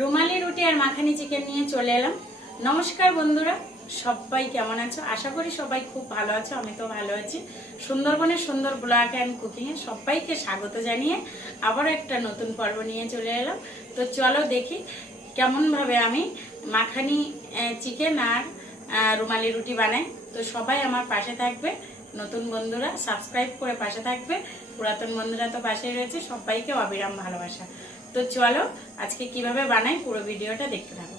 রুমালি রুটি আর মাখানি চিকেন নিয়ে চলে এলাম। নমস্কার বন্ধুরা, সবাই কেমন আছো? আশা করি সবাই খুব ভালো আছো। আমি তো ভালো আছি। সুন্দরবনের সুন্দর ব্লগ অ্যান্ড কুকিংয়ে সবাইকে স্বাগত জানিয়ে আবার একটা নতুন পর্ব নিয়ে চলে এলাম। তো চলো দেখি কেমনভাবে আমি মাখানি চিকেন আর রুমালি রুটি বানাই। তো সবাই আমার পাশে থাকবে। নতুন বন্ধুরা সাবস্ক্রাইব করে পাশে থাকবে, পুরাতন বন্ধুরা তো পাশেই রয়েছে। সবাইকে অবিরাম ভালোবাসা। তো চলো আজকে কিভাবে বানাই পুরো ভিডিওটা দেখতে থাকো।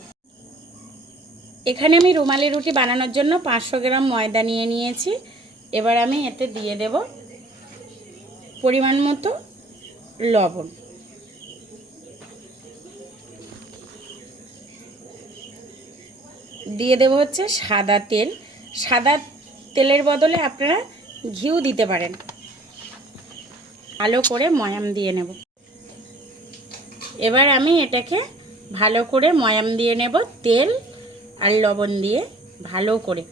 এখানে আমি রুমালি রুটি বানানোর জন্য 500 গ্রাম ময়দা নিয়ে নিয়েছি। এবার আমি এতে দিয়ে দেব পরিমাণ মতো লবণ, দিয়ে দেব হচ্ছে সাদা তেল। সাদা তেলের বদলে আপনারা ঘিও দিতে পারেন। ভালো করে ময়াম দিয়ে নেব। এবার আমি এটাকে ভালো করে ময়াম দিয়ে নেব, তেল আর লবণ দিয়ে ভালো করে।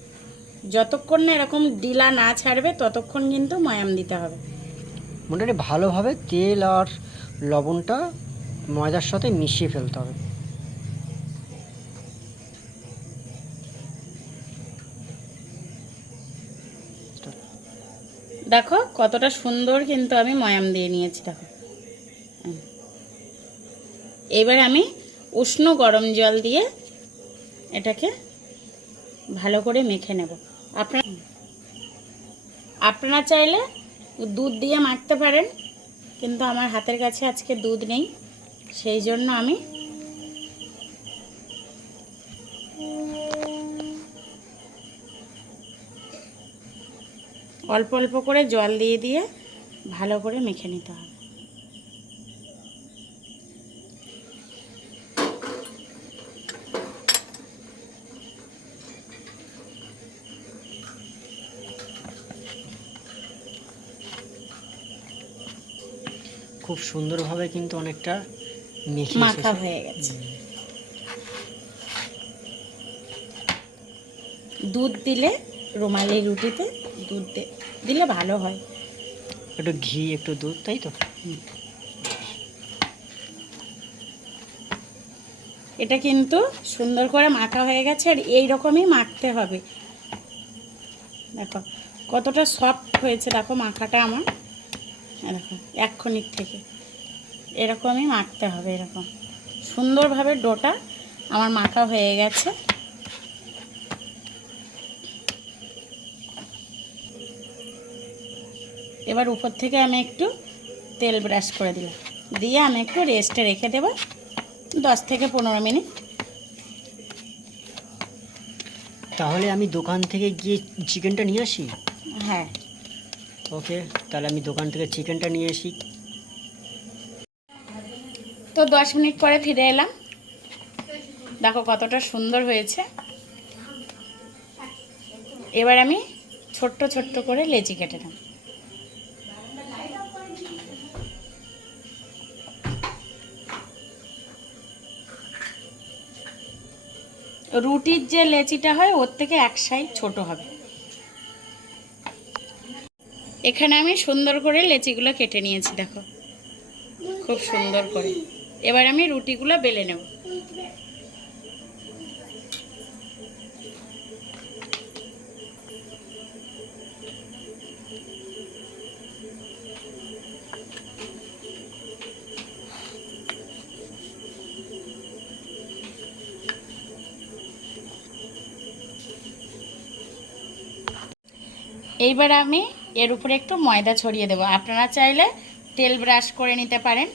যতক্ষণ না এরকম ডিলা না ছাড়বে ততক্ষণ কিন্তু ময়াম দিতে হবে। মোটামুটি ভালোভাবে তেল আর লবণটা ময়দার সাথে মিশিয়ে ফেলতে হবে। দেখো কতটা সুন্দর কিন্তু আমি ময়াম দিয়ে নিয়েছি। দেখো এবার আমি উষ্ণ গরম জল দিয়ে এটাকে ভালো করে মেখে নেব। আপনারা চাইলে দুধ দিয়ে মাখতে পারেন, কিন্তু আমার হাতের কাছে আজকে দুধ নেই, সেই জন্য আমি অল্প অল্প করে জল দিয়ে দিয়ে ভালো করে মেখে নিতে হবে। খুব সুন্দরভাবে কিন্তু অনেকটা মাখা হয়ে গেছে। দুধ দিলে রুমালি রুটিতে দুধ দিলে ভালো হয়। একটু ঘি একটু দুধ, তাই তো? এটা কিন্তু সুন্দর করে মাখা হয়ে গেছে, আর এই রকমই মাখতে হবে। দেখো কতটা সফট হয়েছে, দেখো মাখাটা আমার। দেখো এক্ষুনির থেকে এরকমই মাখতে হবে। এরকম সুন্দরভাবে ডোটা আমার মাখা হয়ে গেছে। এবার উপর থেকে আমি একটু তেল ব্রাশ করে দিলাম, দিয়ে আমি একটু রেস্টে রেখে দেব 10 থেকে 15 মিনিট। তাহলে আমি দোকান থেকে গিয়ে চিকেনটা নিয়ে আসি? হ্যাঁ, ওকে, তাহলে আমি দোকান থেকে চিকেনটা নিয়ে আসি। তো 10 মিনিট পরে ফিরে এলাম। দেখো কতটা সুন্দর হয়েছে। এবার আমি ছোট্ট ছোট্ট করে লেচি কেটে নেব। রুটির যে লেচিটা হয় ওর থেকে এক সাইড ছোট হবে। এখানে আমি সুন্দর করে লেচিগুলো কেটে নিয়েছি, দেখো খুব সুন্দর করে। এবার আমি রুটিগুলো বেলে নেব। এইবার আমি এর উপরে একটু ময়দা ছড়িয়ে দেব। আপনারা চাইলে তেল ব্রাশ করে নিতে পারেন।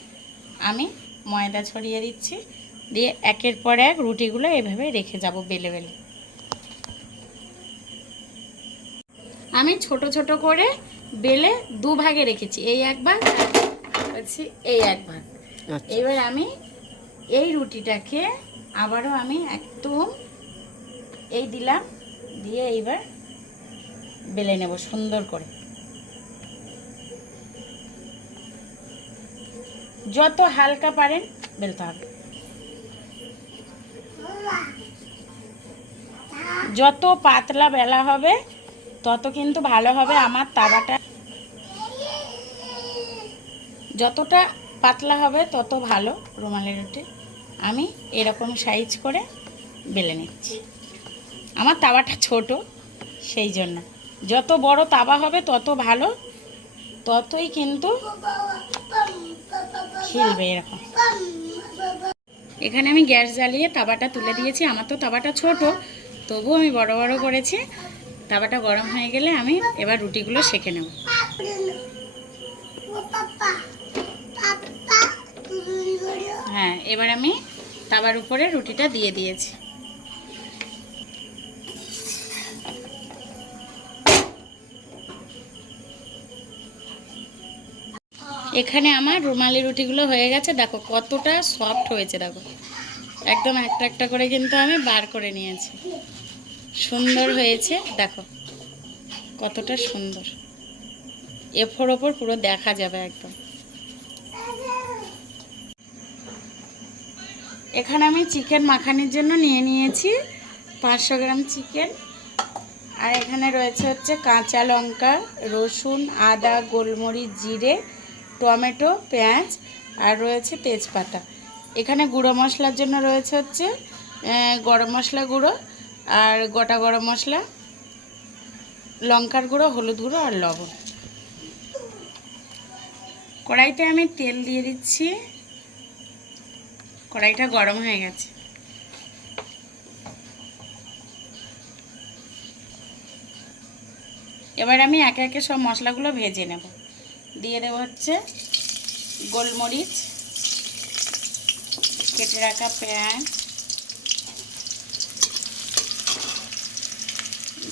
আমি ময়দা ছড়িয়ে দিচ্ছি, দিয়ে একের পর এক রুটিগুলো এভাবে রেখে যাব বেলে বেলে। আমি ছোট ছোট করে বেলে দুভাগে রেখেছি, এই এক ভাগ হচ্ছে এই এক ভাগ। এবার আমি এই রুটিটাকে আবারও আমি একদম এই দিলাম, দিয়ে এইবার বেলে নেব সুন্দর করে। যত হালকা পারেন বেলতে হবে। যত পাতলা বেলা হবে তত কিন্তু ভালো হবে। আমার তাওয়াটা যতটা পাতলা হবে তত ভালো রুমালি রুটি। আমি এরকম সাইজ করে বেলে নিচ্ছি। আমার তাওয়াটা ছোট, সেই জন্য যত বড় তাওয়া হবে তত ভালো, ততই কিন্তু খিলবে এরকম। এখানে আমি গ্যাস জ্বালিয়ে তাওয়াটা তুলে দিয়েছি। আমার তো তাওয়াটা ছোট, তবুও আমি বড় বড় করেছি। তাওয়াটা গরম হয়ে গেলে আমি এবার রুটিগুলো সেঁকে নেব। হ্যাঁ, এবার আমি তাওয়ার উপরে রুটিটা দিয়ে দিয়েছি। এখানে আমার রুমালি রুটিগুলো হয়ে গেছে। দেখো কতটা সফট হয়েছে, দেখো একদম একটা একটা করে কিন্তু আমি বার করে নিয়েছি। সুন্দর হয়েছে, দেখো কতটা সুন্দর, এফোর ওপর পুরো দেখা যাবে একদম। এখানে আমি চিকেন মাখানির জন্য নিয়ে নিয়েছি 500 গ্রাম চিকেন। আর এখানে রয়েছে হচ্ছে কাঁচা লঙ্কা, রসুন, আদা, গোলমরিচ, জিরে, টমেটো, পেঁয়াজ, আর রয়েছে তেজপাতা। এখানে গুঁড়ো মশলার জন্য রয়েছে হচ্ছে গরম মশলা গুঁড়ো, আর গোটা গরম মশলা, লঙ্কার গুঁড়ো, হলুদ গুঁড়ো আর লবণ। কড়াইতে আমি তেল দিয়ে দিচ্ছি। কড়াইটা গরম হয়ে গেছে। এবার আমি একে একে সব মশলাগুলো ভেজে নেব। দিয়ে দেবো হচ্ছে গোলমরিচ, কেটে রাখা পেঁয়াজ,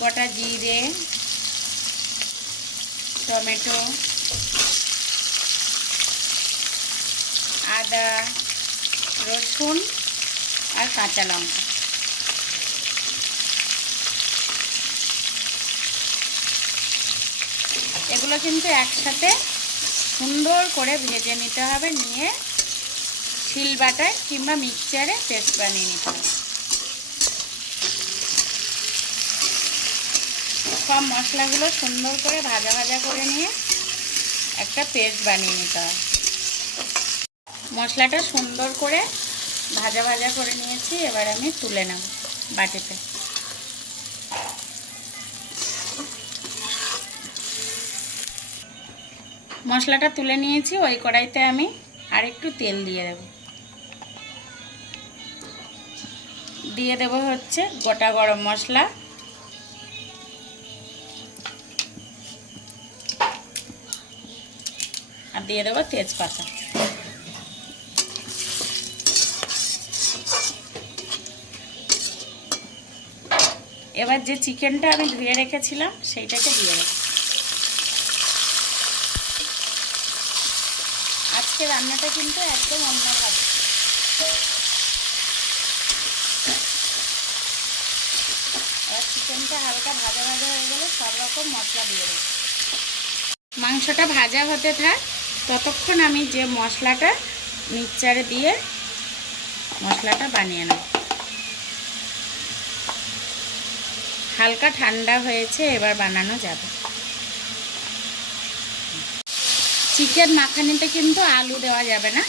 গোটা জিরে, টমেটো, আদা, রসুন আর কাঁচা লঙ্কা। এগুলো কিন্তু একসাথে সুন্দর করে ভেজে নিতে হবে, নিয়ে শিলবাটায় কিংবা মিক্সচারে পেস্ট বানিয়ে নিতে হবে। সব মশলাগুলো সুন্দর করে ভাজা ভাজা করে নিয়ে একটা পেস্ট বানিয়ে নিতে হবে। মশলাটা সুন্দর করে ভাজা ভাজা করে নিয়েছি। এবার আমি তুলে নেব বাটিতে। মশলাটা তুলে নিয়েছি। ওই কড়াইতে আমি আর একটু তেল দিয়ে দেব। দিয়ে দেব হচ্ছে গোটা গরম মশলা, আর দিয়ে দেবো তেজপাতা। এবার যে চিকেনটা আমি ধুয়ে রেখেছিলাম সেইটাকে দিয়ে দেবো। আজকে রান্নাটা কিন্তু একদম অন্যভাবে। এবার চিকেনটা হালকা ভাজা ভাজা হয়ে গেলে সব রকম মশলা দিয়ে দেবো। মাংসটা ভাজা হতে থাক, ততক্ষণ আমি যে মশলাটা মিক্সচারে দিয়ে মশলাটা বানিয়ে নেব। হালকা ঠান্ডা হয়েছে, এবার বানানো যাবে। চিকেন মাখানিতে কিন্তু আলু দেওয়া যাবে না,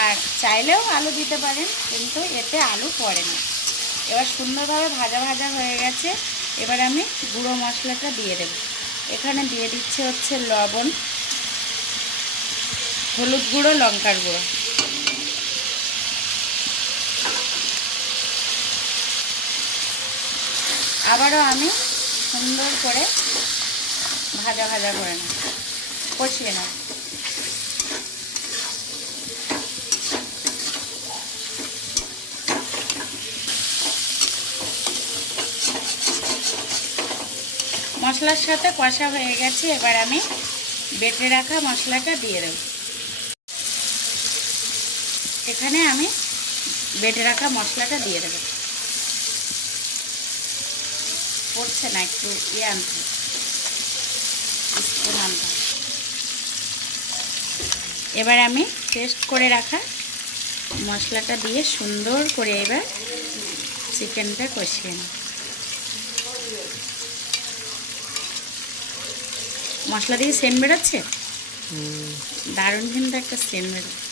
আর চাইলেও আলু দিতে পারেন, কিন্তু এতে আলু পড়ে না। এবার সুন্দরভাবে ভাজা ভাজা হয়ে গেছে। এবার আমি গুঁড়ো মশলাটা দিয়ে দেব। এখানে দিয়ে দিচ্ছে হচ্ছে লবণ, হলুদ গুঁড়ো, লঙ্কার গুঁড়ো। আবারও আমি সুন্দর করে ভাজা ভাজা করে নেব, কষিয়ে নেব। মশলার সাথে কষা হয়ে গেছে। এবার আমি বেটে রাখা মশলাটা দিয়ে দেব। এখানে আমি বেটে রাখা মশলাটা দিয়ে দেব। পড়ছে না, একটু আনতে স্পুন আনতে। এবার আমি পেস্ট করে রাখা মশলাটা দিয়ে সুন্দর করে এবার চিকেনটা কষিয়ে নেব। মশলা দিয়ে সেন্ট বেরোচ্ছে, দারুণ কিন্তু একটা সেন্ট বেরোচ্ছে।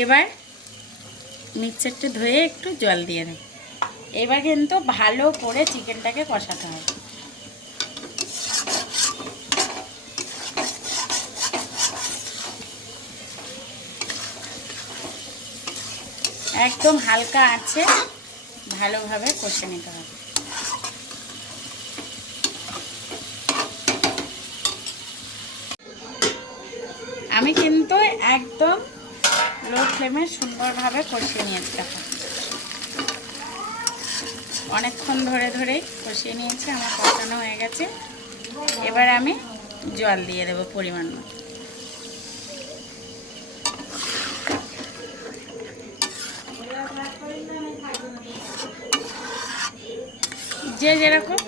এবার মিক্সচারটা ধুয়ে একটু জল দিয়ে দেব। এবার কিন্তু ভালো করে চিকেনটাকে কষাতে হবে। একদম হালকা আছে ভালোভাবে কষে নিতে হবে। আমি কিন্তু একদম লো ফ্লেমে সুন্দরভাবে কষিয়ে নিয়েছি। অনেকক্ষণ ধরে ধরেই কষিয়ে নিয়েছি, আমার কষানো হয়ে গেছে। এবার আমি জল দিয়ে দেবো পরিমাণ মতো। যে যেরকম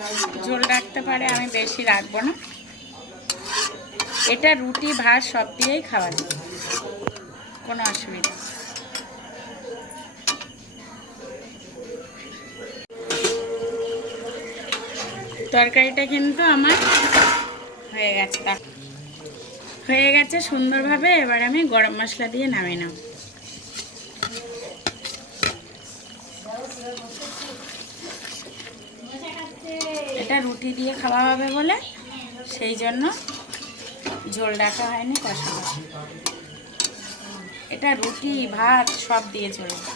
ঝোল রাখতে পারে, আমি বেশি রাখবো না। এটা রুটি ভাত সব দিয়েই খাওয়া যায়, কোনো অসুবিধা। তরকারিটা কিন্তু আমার হয়ে গেছে সুন্দরভাবে। এবার আমি গরম মশলা দিয়ে নামিয়ে নেব। এটা রুটি দিয়ে খাওয়া হবে বলে সেই জন্য ঝোল রাখা হয়নি, কষা। এটা রুটি ভাত সব দিয়ে চলবে।